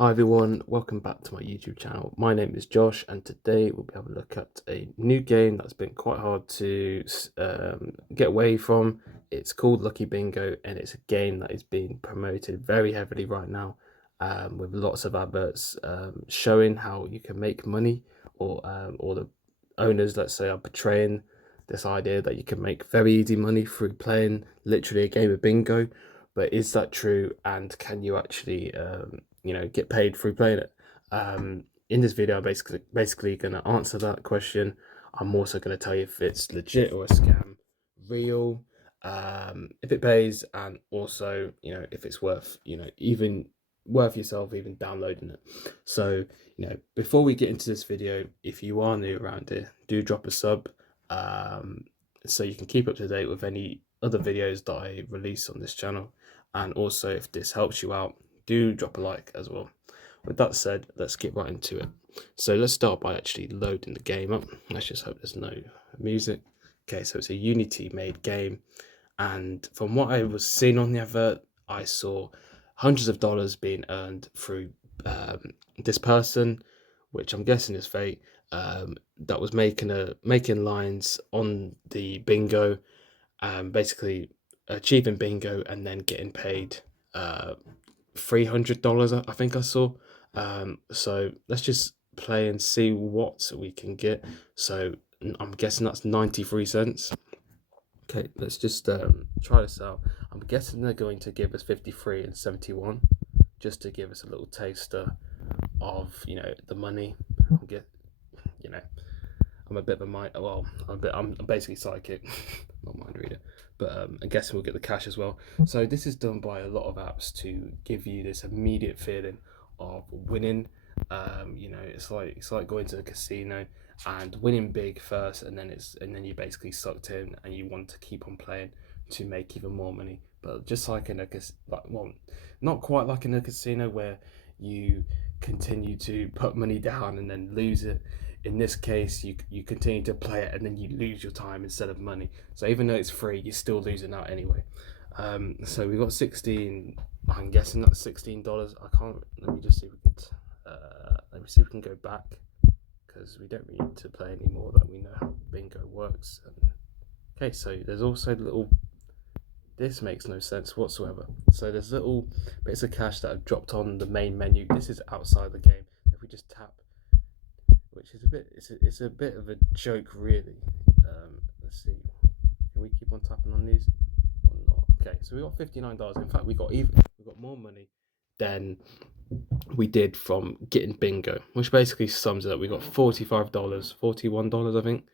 Hi everyone, welcome back to my YouTube channel. My name is Josh and today we'll be having a look at a new game that's been quite hard to get away from. It's called Lucky Bingo and it's a game that is being promoted very heavily right now, with lots of adverts showing how you can make money, or the owners, let's say, are portraying this idea that you can make very easy money through playing literally a game of bingo. But is that true, and can you actually get paid through playing it? In this video, I'm basically going to answer that question. I'm also going to tell you if it's legit or a scam, real, if it pays, and also if it's worth even worth yourself even downloading it. So before we get into this video, if you are new around here, do drop a sub, so you can keep up to date with any other videos that I release on this channel. And also, if this helps you out, do drop a like as well. With that said, let's get right into it. So let's start by actually loading the game up. Let's just hope there's no music. Okay, so it's a Unity made game, and from what I was seeing on the advert, I saw hundreds of dollars being earned through this person, which I'm guessing is fake. That was making lines on the bingo, basically achieving bingo and then getting paid $300, I think I saw. So let's just play and see what we can get. So I'm guessing that's 93 cents. Okay, let's just try this out. I'm guessing they're going to give us 53 and 71, just to give us a little taster of the money. I'm get you know I'm a bit of a mind. Well, I'm basically psychic, not mind reader. But I guess we'll get the cash as well. So this is done by a lot of apps to give you this immediate feeling of winning. It's like going to a casino and winning big first, and then you're basically sucked in, and you want to keep on playing to make even more money. But just like in a not quite like in a casino where you continue to put money down and then lose it. In this case, you continue to play it and then you lose your time instead of money. So even though it's free, you're still losing out anyway. So we got 16. I'm guessing that's $16. I can't. Let me just see if we can. Let me see if we can go back, because we don't really need to play anymore. That we know how bingo works. Okay, so there's also little. This makes no sense whatsoever. So there's little bits of cash that have dropped on the main menu. This is outside the game. If we just tap, which is it's a bit of a joke, really. Let's see. Can we keep on tapping on these or not? Okay, so we got $59. In fact, we got more money than we did from getting bingo, which basically sums it up. We got $45, $41, I think,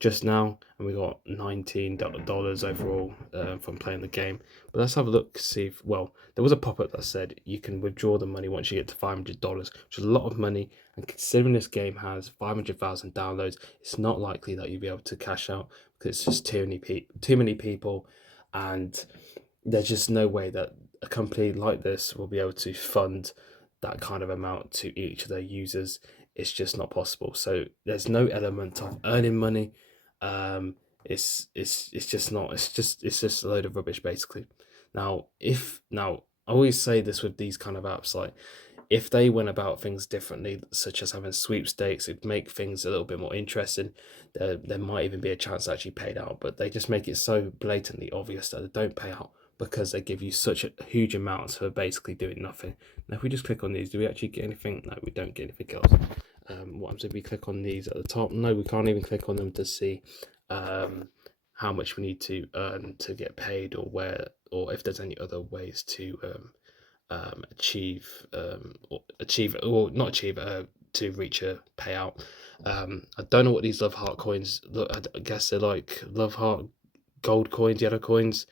just now, and we got $19 overall from playing the game. But let's have a look, see if, well, there was a pop-up that said you can withdraw the money once you get to $500, which is a lot of money, and considering this game has 500,000 downloads, it's not likely that you'll be able to cash out, because it's just too many people, and there's just no way that a company like this will be able to fund that kind of amount to each of their users. It's just not possible. So there's no element of earning money. It's just not. It's just a load of rubbish, basically. Now I always say this with these kind of apps, like if they went about things differently, such as having sweepstakes, it'd make things a little bit more interesting. There might even be a chance to actually paid out, but they just make it so blatantly obvious that they don't pay out, because they give you such a huge amounts for basically doing nothing. Now, if we just click on these, do we actually get anything? No, we don't get anything else. What happens if we click on these at the top? No, we can't even click on them to see how much we need to earn to get paid, or if there's any other ways to to reach a payout. I don't know what these love heart coins look. I guess they're like love heart gold coins, yellow coins.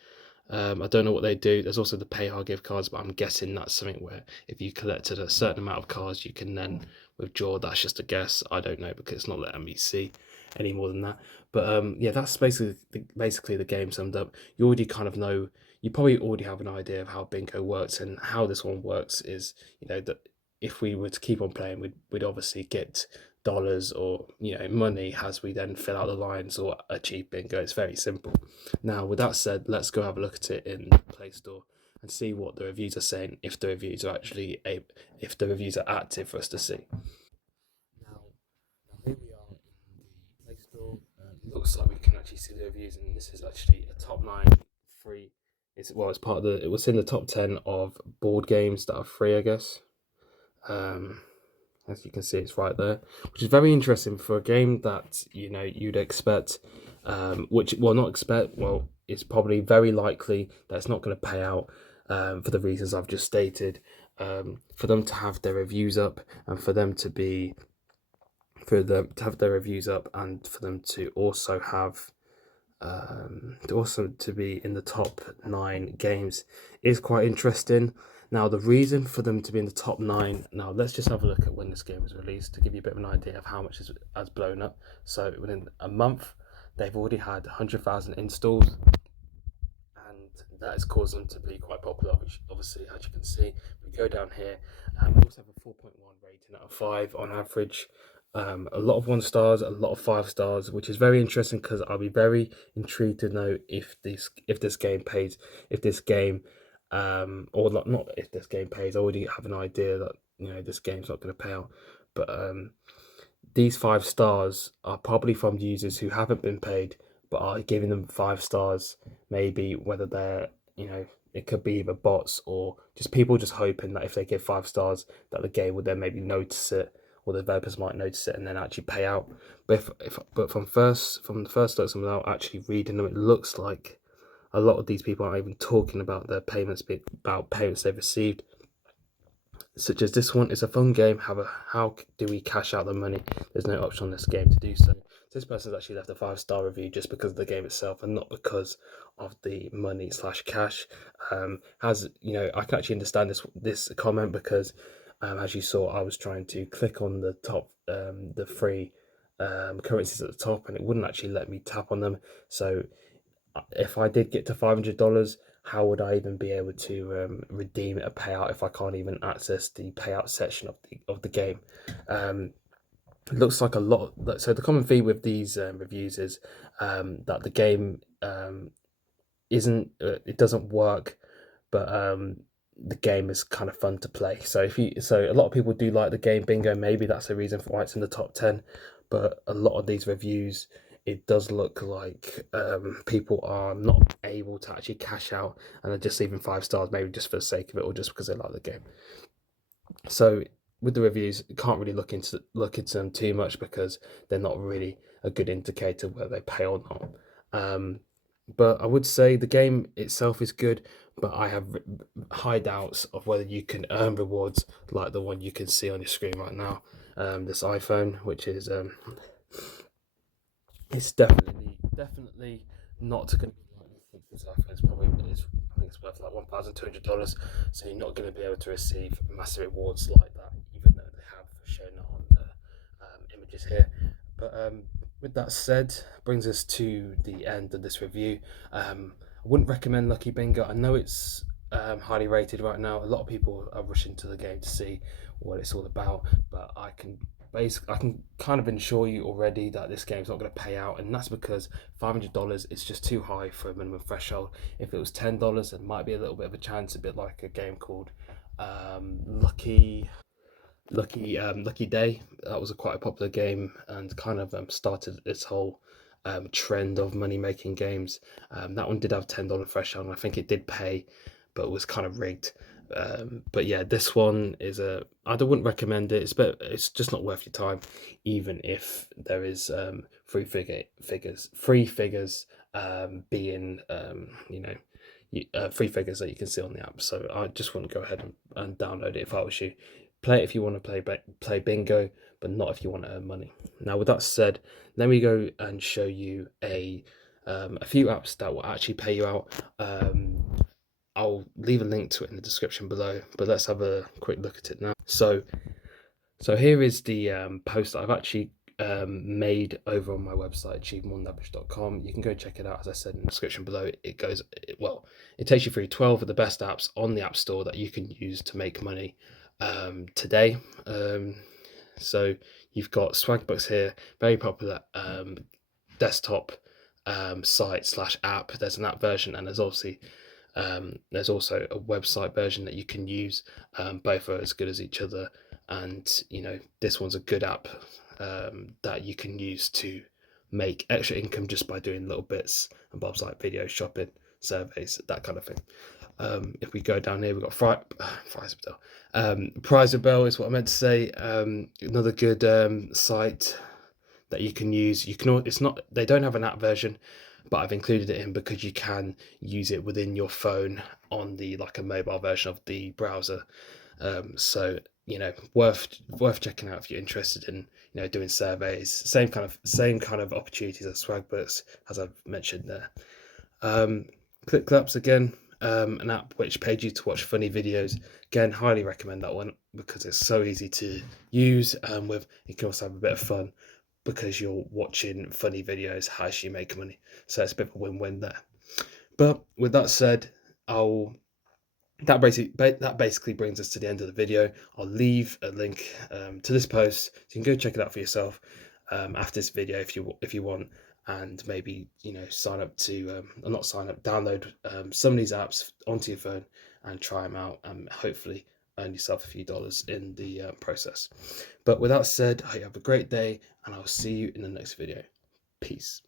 I don't know what they do. There's also the pay hard gift cards, but I'm guessing that's something where if you collected a certain amount of cards, you can then withdraw. That's just a guess. I don't know, because it's not letting me see any more than that. But yeah, that's basically the game summed up. You already kind of know. You probably already have an idea of how bingo works, and how this one works is that if we were to keep on playing, we'd obviously get dollars or money as we then fill out the lines or achieve bingo. It's very simple. Now, with that said, let's go have a look at it in the Play Store. and see what the reviews are saying, if the reviews are actually if the reviews are active for us to see. Now here we are in the Play Store. It looks like we can actually see the reviews, and this is actually a top nine free. It's part of the. It was in the top 10 of board games that are free, I guess. Um, as you can see, it's right there, which is very interesting for a game that you'd expect, which well not expect. Well, it's probably very likely that it's not going to pay out for the reasons I've just stated. For them to have their reviews up, and for them to have their reviews up, and for them to also have to be in the top 9 games is quite interesting. Now, the reason for them to be in the top 9, now let's just have a look at when this game was released to give you a bit of an idea of how much it has blown up. So within a month, they've already had 100,000 installs, and that has caused them to be quite popular, obviously, as you can see. We go down here, we also have a 4.1 rating out of 5 on average. A lot of 1 stars, a lot of 5 stars, which is very interesting because I'll be very intrigued to know if this game pays, if this game or not if this game pays. I already have an idea that this game's not going to pay out, but these 5 stars are probably from users who haven't been paid but are giving them 5 stars. Maybe whether they're it could be either bots or just people just hoping that if they give 5 stars that the game would then maybe notice it, or the developers might notice it and then actually pay out. But from the first looks and without actually reading them, it looks like a lot of these people aren't even talking about their payments, about payments they've received. Such as this one is a fun game. How do we cash out the money? There's no option on this game to do so. This person's actually left a 5-star review just because of the game itself and not because of the money slash cash. I can actually understand this comment because as you saw, I was trying to click on the top, the free currencies at the top, and it wouldn't actually let me tap on them. So if I did get to $500, how would I even be able to redeem a payout if I can't even access the payout section of the game? It looks like a lot. So the common theme with these reviews is that the game isn't. It doesn't work, but the game is kind of fun to play. So a lot of people do like the game Bingo. Maybe that's the reason for why it's in the top 10. But a lot of these reviews, it does look like people are not able to actually cash out and they're just leaving 5 stars, maybe just for the sake of it or just because they like the game. So with the reviews, you can't really look into them too much because they're not really a good indicator whether they pay or not. But I would say the game itself is good, but I have high doubts of whether you can earn rewards like the one you can see on your screen right now. This iPhone, which is it's definitely not going to be like this iPhone. I think it's worth like $1,200. So you're not going to be able to receive massive rewards like that, even though they have shown it on the images here. But with that said, brings us to the end of this review. I wouldn't recommend Lucky Bingo. I know it's highly rated right now. A lot of people are rushing to the game to see what it's all about, but I can kind of ensure you already that this game's not going to pay out, and that's because $500 is just too high for a minimum threshold. If it was $10, it might be a little bit of a chance, a bit like a game called Lucky Day. That was quite a popular game and kind of started this whole trend of money making games. That one did have $10 threshold, and I think it did pay, but it was kind of rigged. But yeah, this one is I wouldn't recommend it. It's just not worth your time, even if there is free figures being free figures that you can see on the app. So I just wouldn't go ahead and download it if I was you. Play it if you want to play bingo, but not if you want to earn money. Now, with that said, let me go and show you a few apps that will actually pay you out. I'll leave a link to it in the description below, but let's have a quick look at it now. So here is the post that I've actually made over on my website, achievemorethanAverage.com. You can go check it out, as I said in the description below. It takes you through 12 of the best apps on the App Store that you can use to make money today. So you've got Swagbucks here, very popular desktop site slash app. There's an app version, and there's obviously There's also a website version that you can use. Both are as good as each other, and this one's a good app that you can use to make extra income just by doing little bits and bobs like video shopping, surveys, that kind of thing. If we go down here, we've got Prizeable is what I meant to say. Another good site that you can use. It's not, they don't have an app version, but I've included it in because you can use it within your phone on the like a mobile version of the browser. So worth checking out if you're interested in doing surveys. Same kind of opportunities as Swagbooks, as I've mentioned there. ClipClaps again, an app which paid you to watch funny videos. Again, highly recommend that one because it's so easy to use. You can also have a bit of fun because you're watching funny videos as you make money. So it's a bit of a win-win there. But with that said, that basically brings us to the end of the video. I'll leave a link to this post, so you can go check it out for yourself after this video if you want, and maybe sign up to or not sign up, download some of these apps onto your phone and try them out, and hopefully earn yourself a few dollars in the process. But with that said, I hope you have a great day, and I'll see you in the next video. Peace.